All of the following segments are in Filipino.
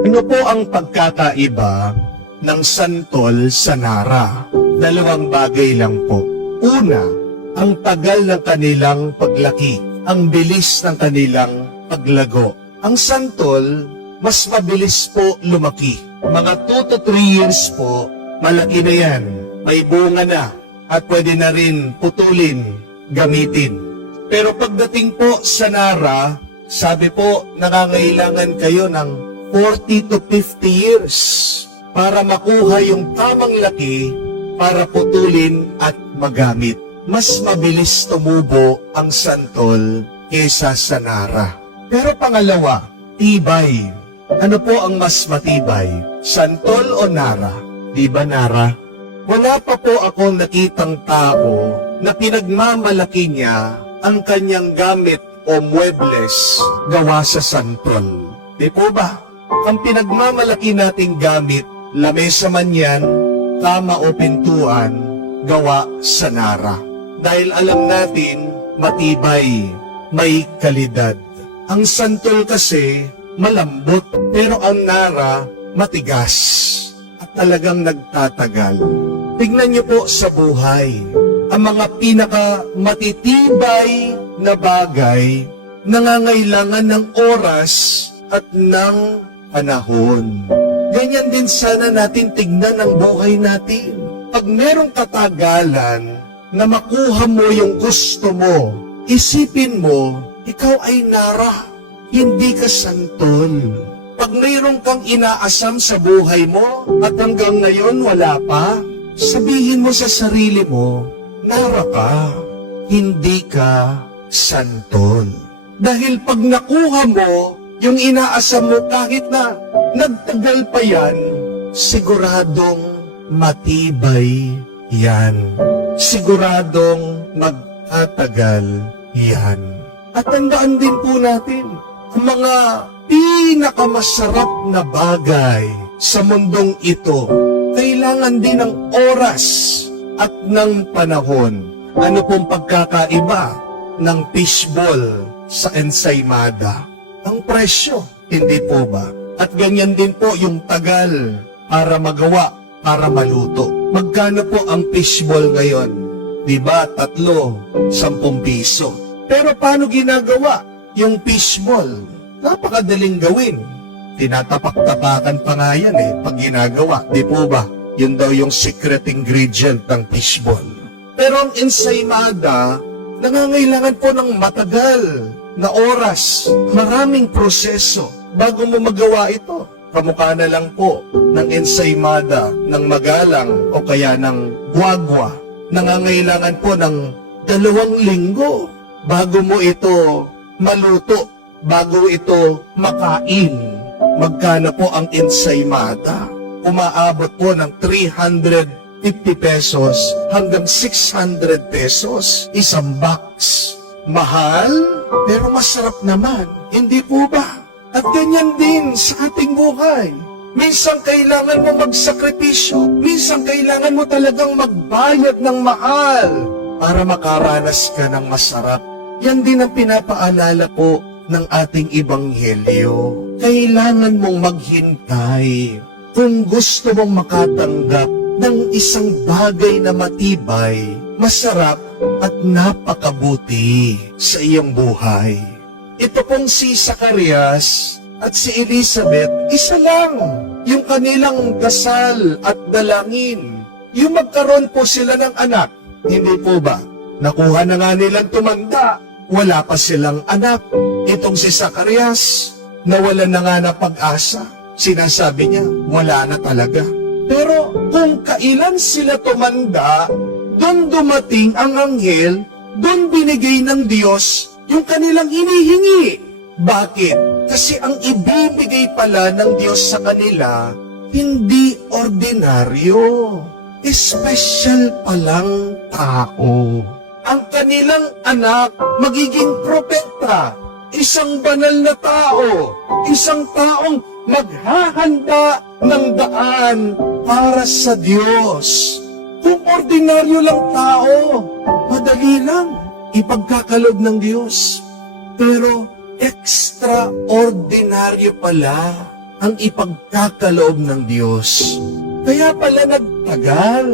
Ano po ang pagkakaiba ng santol sa nara? Dalawang bagay lang po. Una, ang tagal ng kanilang paglaki, ang bilis ng kanilang paglago. Ang santol, mas mabilis po lumaki. Mga 2 to 3 years po, malaki na yan. May bunga na at pwede na rin putulin, gamitin. Pero pagdating po sa nara, sabi po, nangangailangan kayo ng 40 to 50 years para makuha yung tamang laki para putulin at magamit. Mas mabilis tumubo ang santol kesa sa nara. Pero pangalawa, tibay. Ano po ang mas matibay? Santol o nara? Di ba nara? Wala pa po akong nakitang tao na pinagmamalaki niya ang kanyang gamit o muebles gawa sa santol. Di po ba? Ang pinagmamalaki nating gamit, lamesa man yan, kama o pintuan, gawa sa nara. Dahil alam natin, matibay, may kalidad. Ang santol kasi, malambot, pero ang nara, matigas at talagang nagtatagal. Tignan niyo po sa buhay, ang mga pinakamatitibay na bagay, nangangailangan ng oras at ng panahon. Ganyan din sana natin tignan ang buhay natin. Pag merong katagalan na makuha mo yung gusto mo, isipin mo, ikaw ay nara, hindi ka santol. Pag mayroong kang inaasam sa buhay mo at hanggang ngayon wala pa, sabihin mo sa sarili mo, nara ka, hindi ka santol. Dahil pag nakuha mo yung inaasam mo kahit na nagtagal pa yan, siguradong matibay yan. Siguradong magtatagal yan. At tandaan din po natin, ang mga pinakamasarap na bagay sa mundong ito, kailangan din ng oras at ng panahon. Ano pong pagkakaiba ng fishball sa ensaymada? Ang presyo, hindi po ba? At ganyan din po yung tagal para magawa, para maluto. Magkano po ang fishball ngayon? Diba, 3, 10 piso. Pero paano ginagawa yung fishball? Napakadaling gawin. Tinatapak-tapakan pa nga yan pag ginagawa. Di po ba? Yun daw yung secret ingredient ng fishball. Pero ang ensaymada, nangangailangan po ng matagal na oras, maraming proseso bago mo magawa ito. Kamukha na lang po ng ensaymada, ng magalang o kaya ng guagua. Nangangailangan po ng 2 linggo bago mo ito maluto, bago ito makain. Magkano po ang ensaymada? Umaabot po ng 350 pesos hanggang 600 pesos, isang box. Mahal, pero masarap naman. Hindi po ba? At ganyan din sa ating buhay. Minsan kailangan mo magsakripisyo. Minsan kailangan mo talagang magbayad ng mahal para makaranas ka ng masarap. Yan din ang pinapaalala po ng ating ebanghelyo. Kailangan mong maghintay kung gusto mong makatanggap ng isang bagay na matibay, masarap, at napakabuti sa iyong buhay. Ito pong si Zacarias at si Elizabeth, isa lang yung kanilang dasal at dalangin. Yung magkaroon po sila ng anak, hindi po ba? Nakuha na nga nilang tumanda, wala pa silang anak. Itong si Zacarias, nawalan na nga ng pag-asa. Sinasabi niya, wala na talaga. Pero kung kailan sila tumanda, doon dumating ang anghel, doon binigay ng Diyos yung kanilang hinihingi. Bakit? Kasi ang ibibigay pala ng Diyos sa kanila, hindi ordinaryo. Espesyal palang tao. Ang kanilang anak magiging propeta, isang banal na tao, isang taong maghahanda ng daan para sa Diyos. Kung ordinaryo lang tao, madali lang ipagkakalob ng Diyos. Pero extraordinaryo pala ang ipagkakaloob ng Diyos. Kaya pala nagtagal.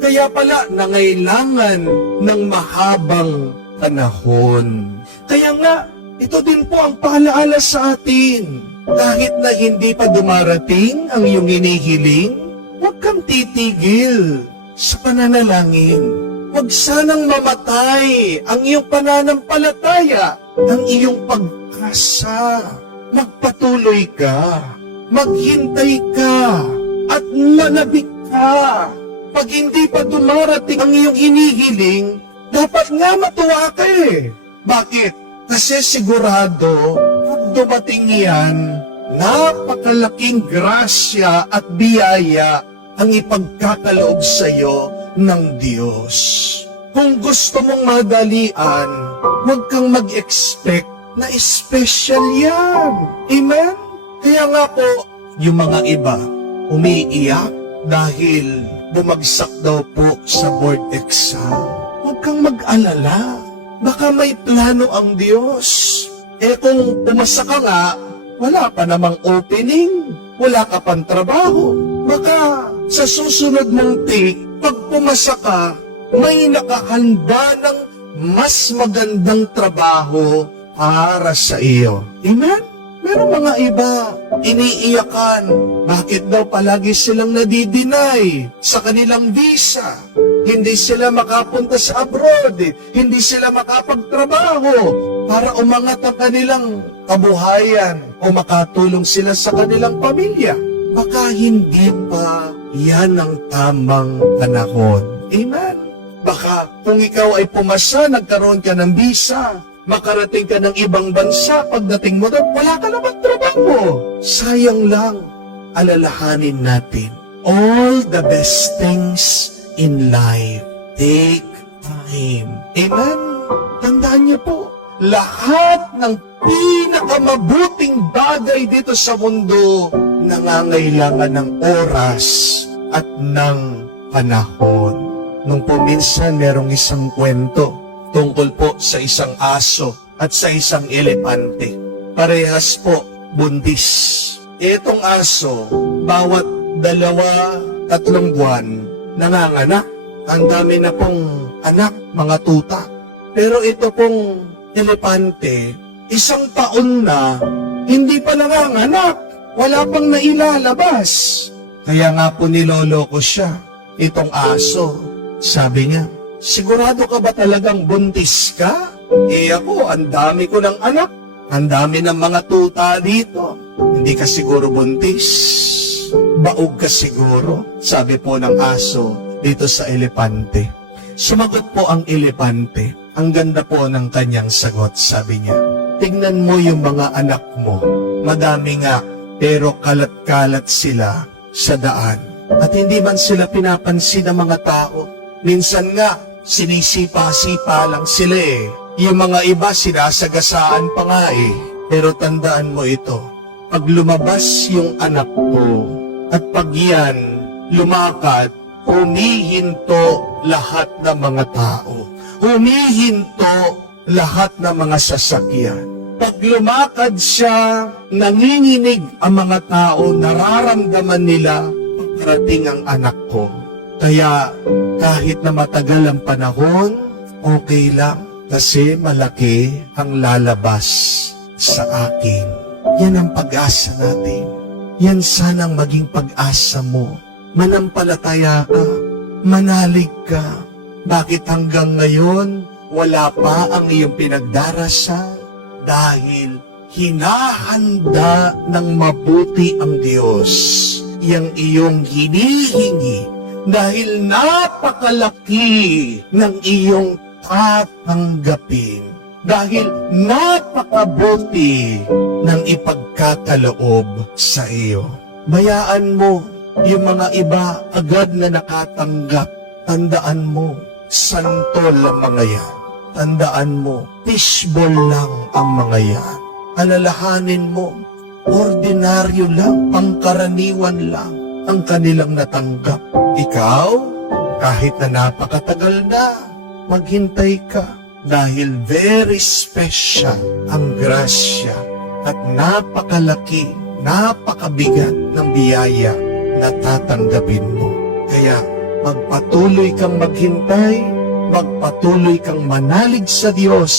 Kaya pala nangailangan ng mahabang panahon. Kaya nga, ito din po ang paalaala sa atin. Kahit na hindi pa dumarating ang iyong hinihiling, huwag kang titigil sa pananalangin. Huwag sanang mamatay ang iyong pananampalataya, ang iyong pag-asa. Magpatuloy ka, maghintay ka, at manabik ka. Pag hindi pa dumarating ang iyong hinihiling, dapat nga matuwa ka eh. Bakit? Kasi sigurado, pag dumating yan, napakalaking grasya at biyaya ang ipagkakaloob sa iyo ng Diyos. Kung gusto mong madalian, huwag kang mag-expect na special yan. Amen? Kaya nga po, yung mga iba, umiiyak dahil bumagsak daw po sa board exam. Huwag kang mag-alala. Baka may plano ang Diyos. Kung pumasa ka nga, wala pa namang opening, wala ka pang trabaho. Baka sa susunod mong take, pag pumasa ka, may nakahanda ng mas magandang trabaho para sa iyo. Amen? Meron mga iba, iniiyakan. Bakit daw palagi silang nadidinay sa kanilang visa? Hindi sila makapunta sa abroad. Hindi sila makapagtrabaho para umangat ang kanilang kabuhayan o makatulong sila sa kanilang pamilya. Baka hindi pa yan ang tamang panahon. Amen? Baka kung ikaw ay pumasa, nagkaroon ka ng visa, makarating ka ng ibang bansa, pagdating mo doon, wala ka naman trabaho. Sayang lang, alalahanin natin. All the best things in life take time. Amen? Tandaan niyo po, lahat ng pinakamabuting bagay dito sa mundo nangangailangan ng oras at ng panahon. Nung po minsan merong isang kwento tungkol po sa isang aso at sa isang elepante. Parehas po buntis. Itong aso, bawat 2-3 buwan, nanganganak. Ang dami na pong anak, mga tuta. Pero ito pong elepante, 1 taon na, hindi pa nanganganak. Wala pang nailalabas. Kaya nga po niloloko siya, itong aso. Sabi niya, sigurado ka ba talagang buntis ka? Ako, ang dami ko ng anak. Ang dami ng mga tuta dito. Hindi ka siguro buntis. Baog ka siguro, sabi po ng aso dito sa elepante. Sumagot po ang elepante. Ang ganda po ng kanyang sagot, sabi niya. Tingnan mo yung mga anak mo. Madami nga, pero kalat-kalat sila sa daan. At hindi man sila pinapansin ng mga tao. Minsan nga, sinisipa-sipa lang sila eh. Yung mga iba, sinasagasaan pa nga eh. Pero tandaan mo ito, pag lumabas yung anak mo, at pag yan lumakad, humihinto lahat ng mga tao. Humihinto lahat ng mga sasakyan. Pag lumakad siya, nanginginig ang mga tao, nararamdaman nila, pagkarating ang anak ko. Kaya kahit na matagal ang panahon, okay lang kasi malaki ang lalabas sa akin. Yan ang pag-asa natin. Yan sanang maging pag-asa mo. Manampalataya ka, manalig ka. Bakit hanggang ngayon wala pa ang iyong pinagdarasal? Dahil hinahanda ng mabuti ang Diyos yang iyong hinihingi. Dahil napakalaki ng iyong tatanggapin. Dahil napakabuti ng ipagkakaloob sa iyo. Bayaan mo yung mga iba agad na nakatanggap. Tandaan mo, santol ang mga yan. Tandaan mo, fishball lang ang mga yan. Alalahanin mo, ordinaryo lang, pangkaraniwan lang ang kanilang natanggap. Ikaw, kahit na napakatagal na, maghintay ka dahil very special ang grasya at napakalaki napakabigat ng biyaya na tatanggapin mo. Kaya magpatuloy kang maghintay, magpatuloy kang manalig sa Diyos,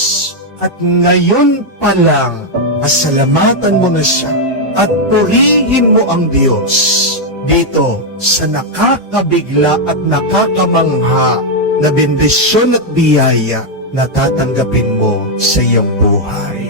at ngayon pa lang, pasalamatan mo na siya at purihin mo ang Diyos dito sa nakakabigla at nakakamangha na bendisyon at biyaya na tatanggapin mo sa iyong buhay.